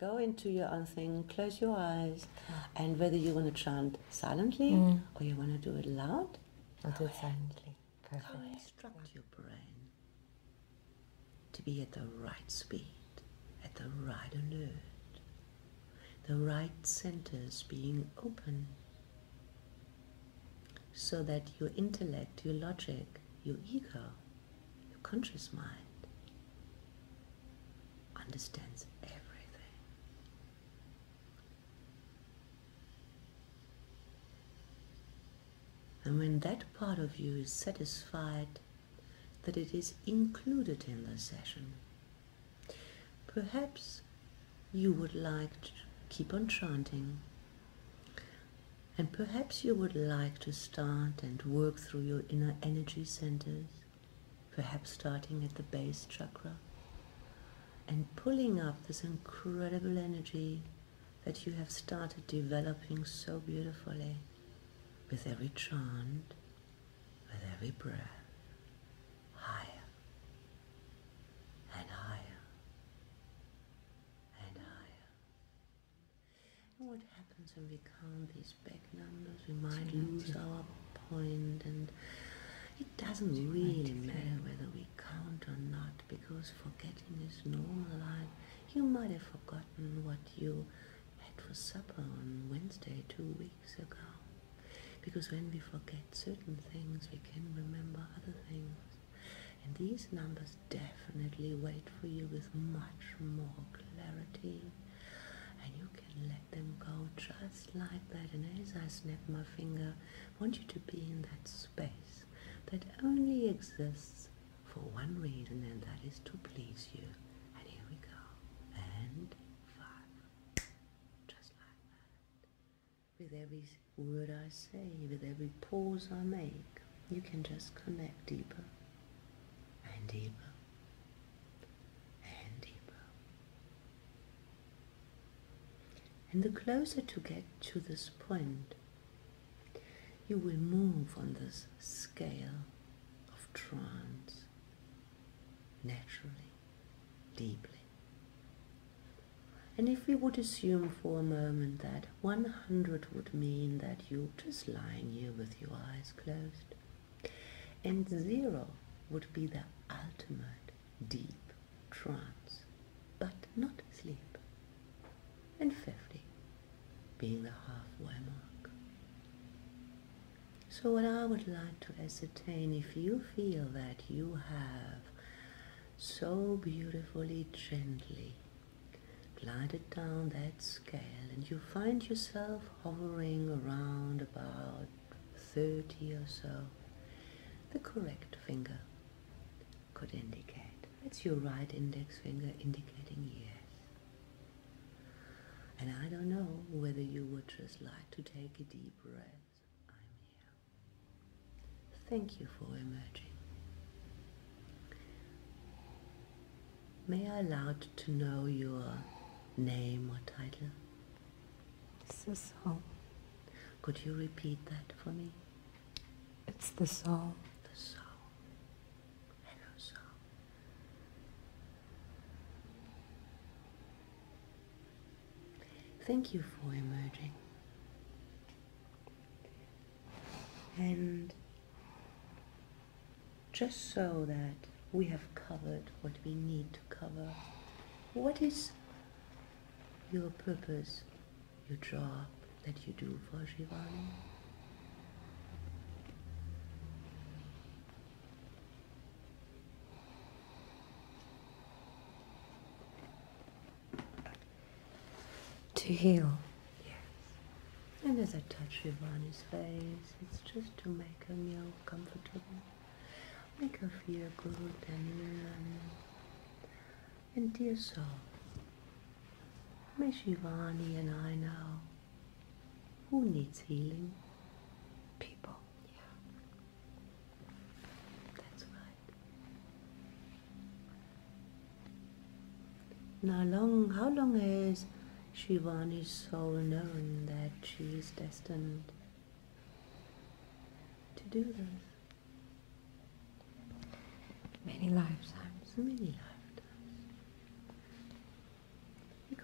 go into your own thing, close your eyes, and whether you want to chant silently or you want to do it loud, I'll do it silently. Perfect. go instruct your brain to be at the right speed, at the right alert, the right centers being open, so that your intellect, your logic, your ego, your conscious mind understands everything. And when that part of you is satisfied that it is included in the session, perhaps you would like to keep on chanting, and perhaps you would like to start and work through your inner energy centers, perhaps starting at the base chakra and pulling up this incredible energy that you have started developing so beautifully with every chant, with every breath, higher and higher and higher. And what happens when we count these big numbers? We might lose our point, and it doesn't really matter whether we count or not, because forgetting is normal. Like you might have forgotten what you had for supper on Wednesday 2 weeks ago. Because when we forget certain things, we can remember other things. And these numbers definitely wait for you with much more clarity. And you can let them go just like that. And as I snap my finger, I want you to be in that space that only exists for one reason, and that is to please you. And here we go. And 5. Just like that. With every word I say, with every pause I make, you can just connect deeper and deeper and deeper. And the closer to get to this point, you will move on this scale of trance naturally, deeply. And if we would assume for a moment that 100 would mean that you're just lying here with your eyes closed, and 0 would be the ultimate deep trance, but not sleep, and 50 being the halfway mark. So what I would like to ascertain, if you feel that you have so beautifully, gently glided down that scale, and you find yourself hovering around about 30 or so, the correct finger could indicate. That's your right index finger indicating yes. And I don't know whether you would just like to take a deep breath. I'm here. Thank you for emerging. May I allow to know your name or title? It's the soul. Could you repeat that for me? It's the soul. The soul. Hello, soul. Thank you for emerging. And just so that we have covered what we need to cover, what is your purpose, your job that you do for Shivani? To heal. Yes. And as I touch Shivani's face, it's just to make her feel comfortable, make her feel good, and dear soul, may Shivani and I know who needs healing. People. Yeah. That's right. Now, how long has Shivani's soul known that she is destined to do this? Many lifetimes. Many lifetimes.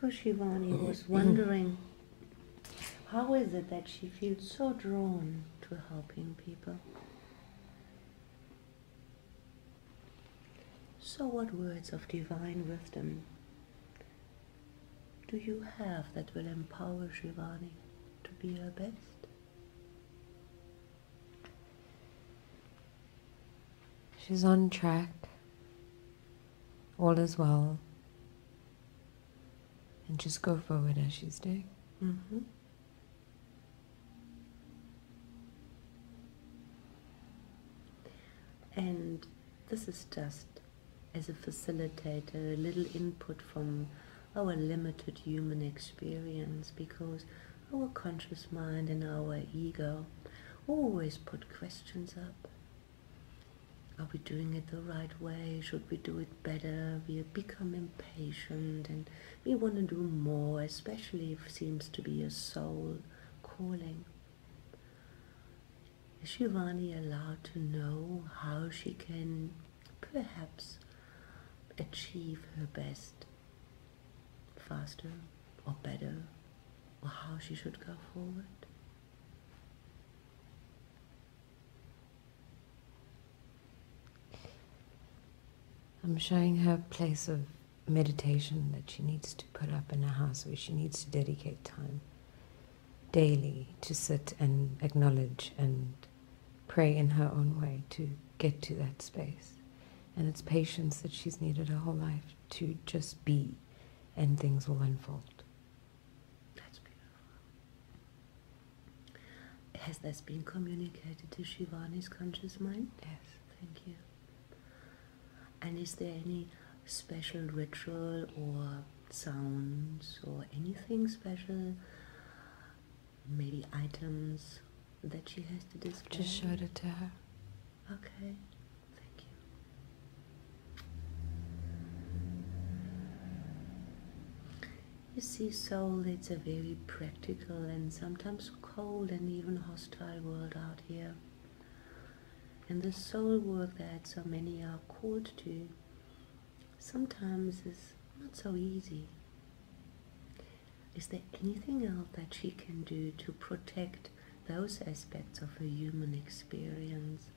because Shivani was wondering, how is it that she feels so drawn to helping people? So what words of divine wisdom do you have that will empower Shivani to be her best? She's on track. All is well. And just go forward as she's doing. Mm-hmm. And this is just as a facilitator, a little input from our limited human experience, because our conscious mind and our ego always put questions up. Are we doing it the right way? Should we do it better? We become impatient and we want to do more, especially if it seems to be a soul calling. Is Shivani allowed to know how she can perhaps achieve her best faster or better, or how she should go forward? I'm showing her a place of meditation that she needs to put up in her house, where she needs to dedicate time daily to sit and acknowledge and pray in her own way to get to that space. And it's patience that she's needed her whole life to just be, and things will unfold. That's beautiful. Has this been communicated to Shivani's conscious mind? Yes. Thank you. And is there any special ritual or sounds or anything special, maybe items that she has to display? Just showed it to her. Okay, thank you. You see, soul, it's a very practical and sometimes cold and even hostile world out here. And the soul work that so many are called to sometimes is not so easy. Is there anything else that she can do to protect those aspects of her human experience,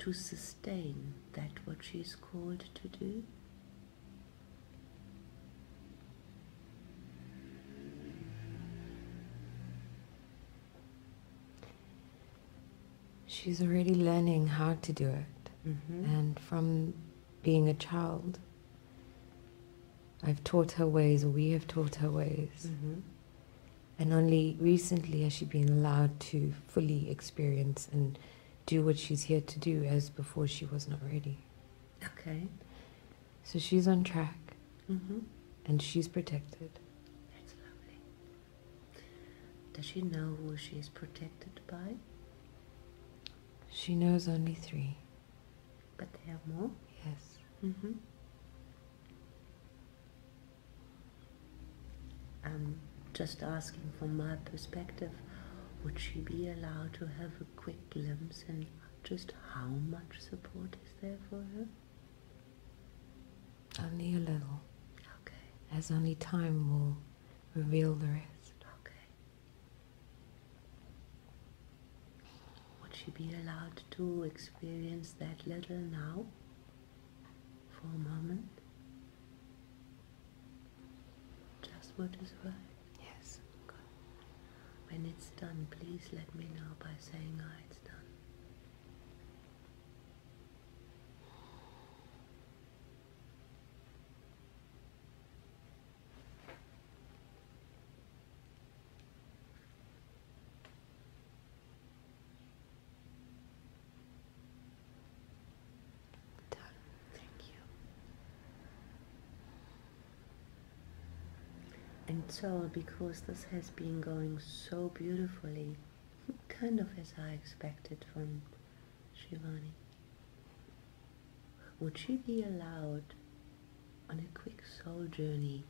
to sustain that what she's called to do? She's already learning how to do it. And from being a child, I've taught her ways, or we have taught her ways. And only recently has she been allowed to fully experience and do what she's here to do, as before she was not ready. Okay. So she's on track, and she's protected. That's lovely. Does she know who she is protected by? She knows only 3. But there are more? Yes. Just asking from my perspective, would she be allowed to have a quick glimpse and just how much support is there for her? Only a little, Okay. as only time will reveal the rest. Okay. Would she be allowed to experience that little now? For a moment? Just what is right? Yes. When it's done, please let me know by saying, "Ah, it's done." Done. Thank you. And so, because this has been going so beautifully, kind of as I expected from Shivani, would she be allowed on a quick soul journey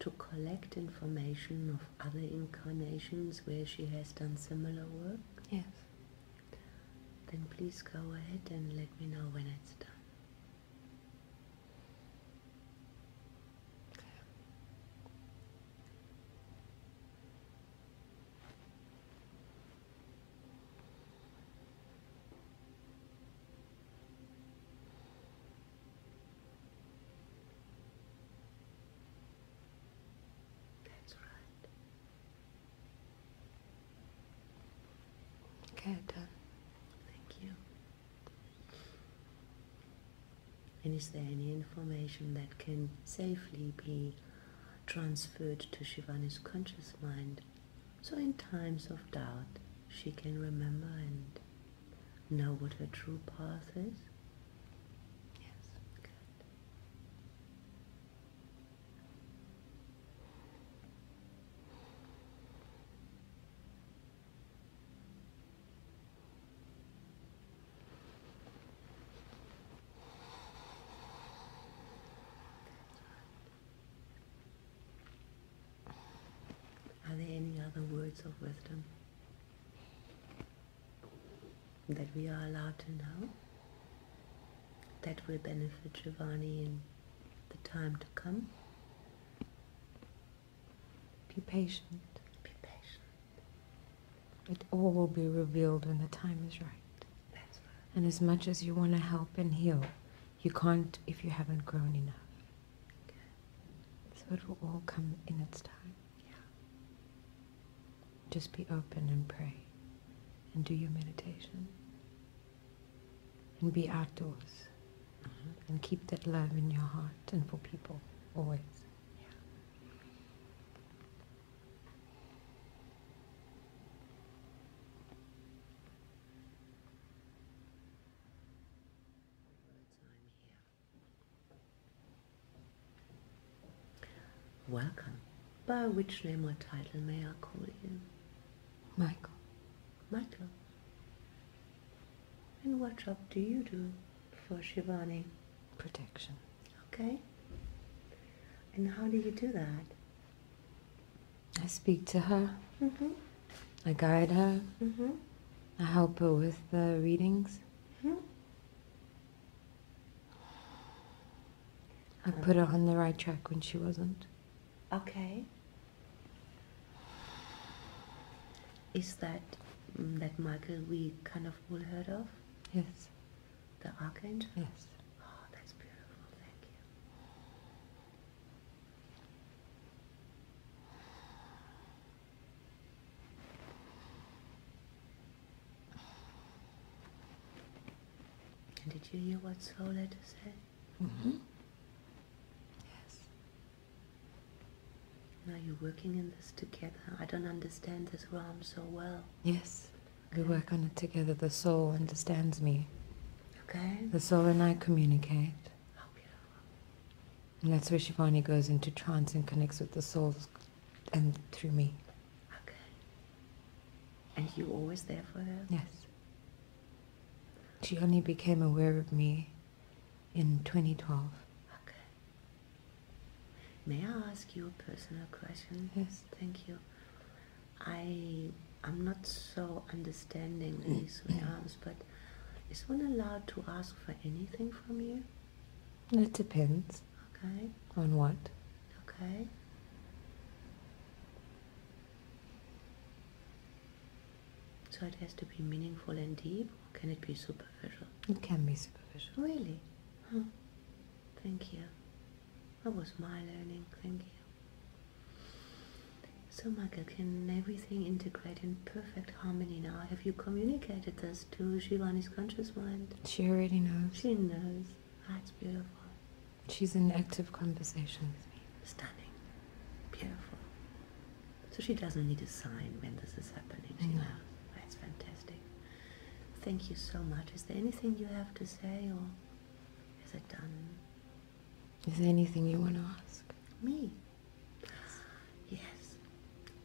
to collect information of other incarnations where she has done similar work? Yes. Then please go ahead and let me know when it's done. Okay, done. Thank you. And is there any information that can safely be transferred to Shivani's conscious mind, so in times of doubt she can remember and know what her true path is? Yes. Good. Are there any other words of wisdom that we are allowed to know that will benefit Shivani in the time to come? Be patient. Be patient. It all will be revealed when the time is right. That's right. And as much as you want to help and heal, you can't if you haven't grown enough. So it will all come in its time. Just be open and pray and do your meditation and be outdoors and keep that love in your heart and for people always. Welcome. By which name or title may I call you? Michael. Michael. And what job do you do for Shivani? Protection. Okay. And how do you do that? I speak to her. Mm-hmm. I guide her. Mm-hmm. I help her with the readings. Mm-hmm. I put her on the right track when she wasn't. Okay. Is that Michael we kind of all heard of? Yes. The Archangel? Yes. Oh, that's beautiful. Thank you. And did you hear what Soul had to say? Mm-hmm. Yes. Now you're working in this together. I don't understand this realm so well. Yes. We Okay. work on it together. The soul understands me. Okay? The soul and I communicate. Oh, beautiful. And that's where Shivani goes into trance and connects with the souls and through me. Okay. And you always there for her? Yes. She only became aware of me in 2012. Okay. May I ask you a personal question? Yes. Thank you. I'm not so understanding these realms, but is one allowed to ask for anything from you? It depends. Okay. On what? Okay. So it has to be meaningful and deep, or can it be superficial? It can be superficial. Really? Huh. Thank you. That was my learning. Thank you. So Michael, can everything integrate in perfect harmony now? Have you communicated this to Shivani's conscious mind? She already knows. She knows. That's beautiful. She's in active conversation with me. Stunning. Beautiful. So she doesn't need a sign when this is happening. She No. knows. That's fantastic. Thank you so much. Is there anything you have to say, or is it done? Is there anything you want to ask? Me? Yes.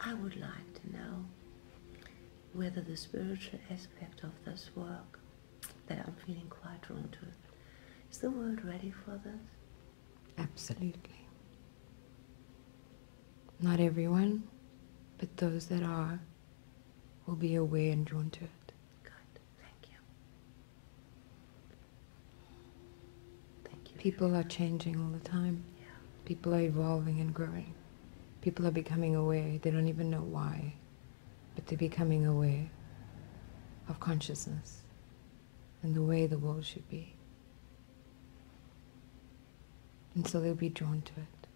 I would like to know whether the spiritual aspect of this work that I'm feeling quite drawn to, is the world ready for this? Absolutely. Not everyone, but those that are will be aware and drawn to it. Good. Thank you. Thank you. People are changing all the time. Yeah. People are evolving and growing. People are becoming aware. They don't even know why, but they're becoming aware of consciousness and the way the world should be. And so they'll be drawn to it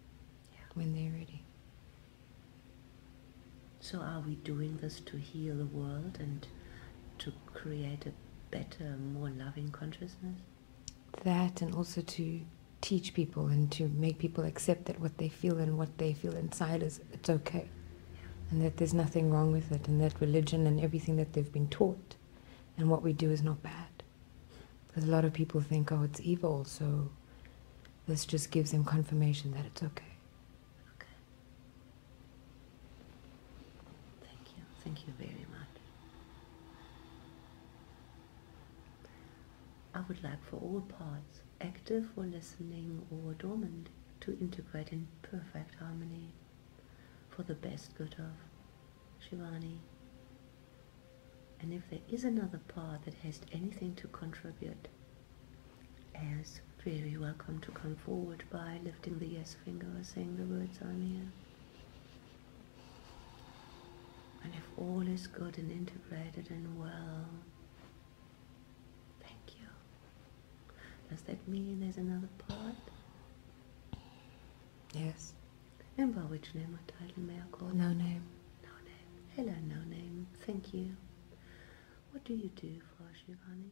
when they're ready. So are we doing this to heal the world and to create a better, more loving consciousness? That, and also to teach people and to make people accept that what they feel and what they feel inside is it's okay, and that there's nothing wrong with it, and that religion and everything that they've been taught and what we do is not bad. Because a lot of people think, oh, it's evil, so this just gives them confirmation that it's okay. Okay. Thank you very much. I would like for all parts, active or listening or dormant, to integrate in perfect harmony for the best good of Shivani. And if there is another part that has anything to contribute, is very welcome to come forward by lifting the yes finger or saying the words I'm here. And if all is good and integrated and well, thank you. Does that mean there's another part? Yes. And by which name or title may I call? No name. No name. Hello, no name. Thank you. What do you do for Shivani?